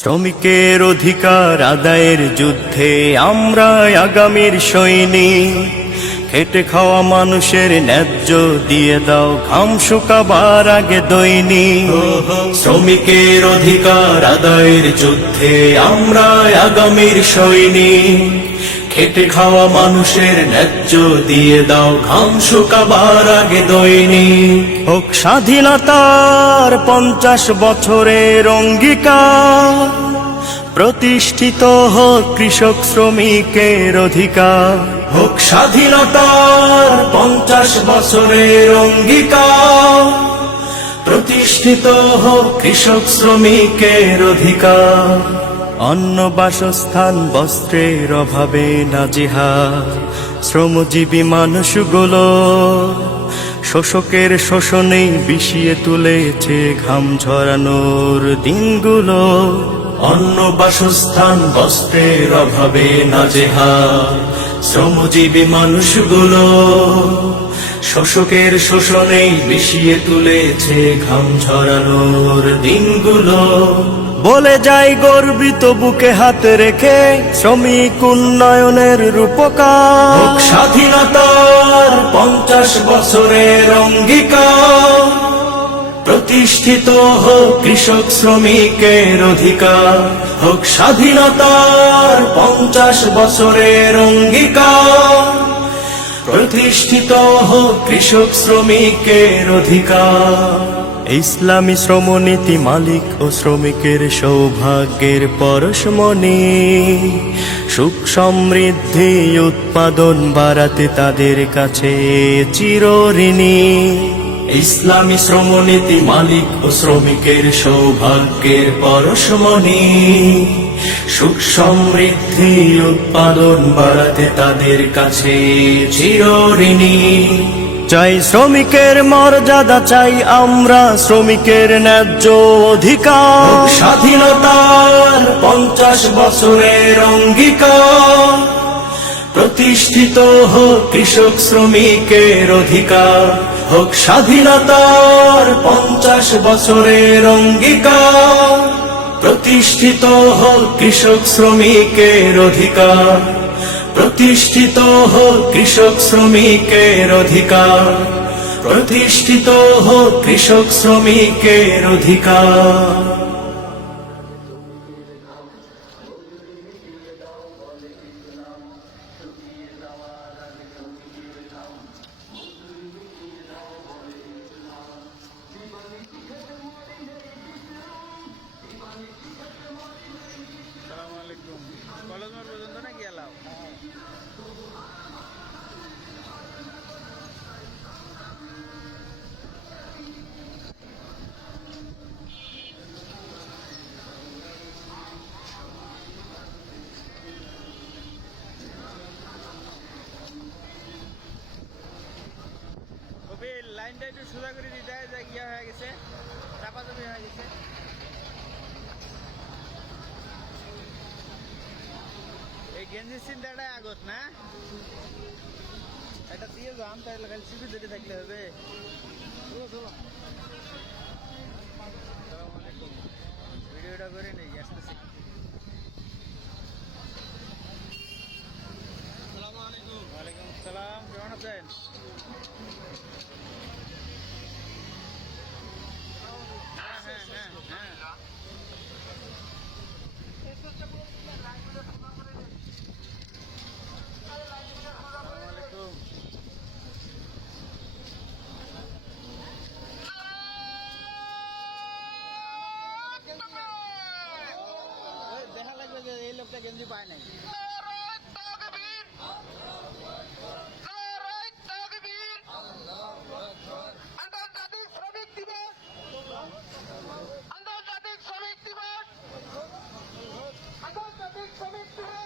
শ্রমিকের অধিকার আদায়ের যুদ্ধে আমরা আগামীর সৈনিক। খেটে খাওয়া মানুষের ন্যায্য দিয়ে দাও, ঘাম শুকাবার আগে দৈনিক। শ্রমিকের অধিকার আদায়ের যুদ্ধে আমরা আগামীর সৈনিক। খেটে খাওয়া মানুষের ন্যায্য দিয়ে দাও, ঘাম শুকাবার আগে দৈনিক। হোক স্বাধীনতার 50 বছরের অঙ্গীকার, প্রতিষ্ঠিত হোক কৃষক শ্রমিকের অধিকার। হোক স্বাধীনতার 50 বছরের অঙ্গীকার, প্রতিষ্ঠিত হোক কৃষক শ্রমিকের অধিকার। অন্ন বাসস্থান বস্ত্রের অভাবে নাজেহাল শ্রমজীবী মানুষগুলো, শোষকের শোষণে বিষিয়ে তুলেছে ঘাম ঝরানোর দিনগুলো। অন্ন বাসস্থান বস্ত্রের অভাবে নাজেহাল শ্রমজীবী মানুষগুলো, শোষকের শোষণে বিষিয়ে তুলেছে ঘাম ঝরানোর দিনগুলো। বলে যাই গর্বিত বুকে হাত রেখে, শ্রমিক উন্নয়নের রূপকার। হোক স্বাধীনতার 50 বছরের অঙ্গীকার, প্রতিষ্ঠিত হোক কৃষক শ্রমিকের অধিকার। হোক স্বাধীনতার 50 বছরের অঙ্গীকার, প্রতিষ্ঠিত হোক কৃষক শ্রমিকের অধিকার। ইসলামী শ্রমনীতি মালিক ও শ্রমিকের সৌভাগ্যের পরশমণি, সুখ সমৃদ্ধি উৎপাদন বাড়াতে তাদের কাছে চিরঋণী। ইসলামী শ্রমনীতি মালিক ও শ্রমিকের সৌভাগ্যের পরশমণি, সুখ সমৃদ্ধি উৎপাদন বাড়াতে তাদের কাছে চিরঋণী। চাই শ্রমিকের মর্যাদা, চাই আমরা শ্রমিকের ন্যায্য অধিকার। স্বাধীনতার 50 বছরের অঙ্গীকার, প্রতিষ্ঠিত হোক কৃষক শ্রমিকের অধিকার। হোক স্বাধীনতার 50 বছরের অঙ্গীকার, প্রতিষ্ঠিত হোক কৃষক শ্রমিকের অধিকার। প্রতিষ্ঠিত হোক কৃষক শ্রমিকের অধিকার, প্রতিষ্ঠিত হোক কৃষক শ্রমিকের অধিকার। কলেজ মোড় পর্যন্ত নাকি এলাও? লাইনটা একটু সোজা করে দিতে হয়, যা ইয়া হয়ে গেছে, চাপাচাপি হয়ে গেছে। এই গেঞ্জির চিন্তাটাই আগত না, এটা দিয়ে যান তাহলে খালি সিপি ধরে থাকলে হবে। আসসালামাইকুম, ভিডিওটা করে নেই আসতেছি। ওয়ালাইকুম আসসালাম, কেমন আছেন? হ্যাঁ দেখা লাগবে যে এই লোকটা গেঞ্জি পায় নাই। আন্তর্জাতিক শ্রমিক দিবস, আন্তর্জাতিক শ্রমিক দিবস, আন্তর্জাতিক শ্রমিক দিবস।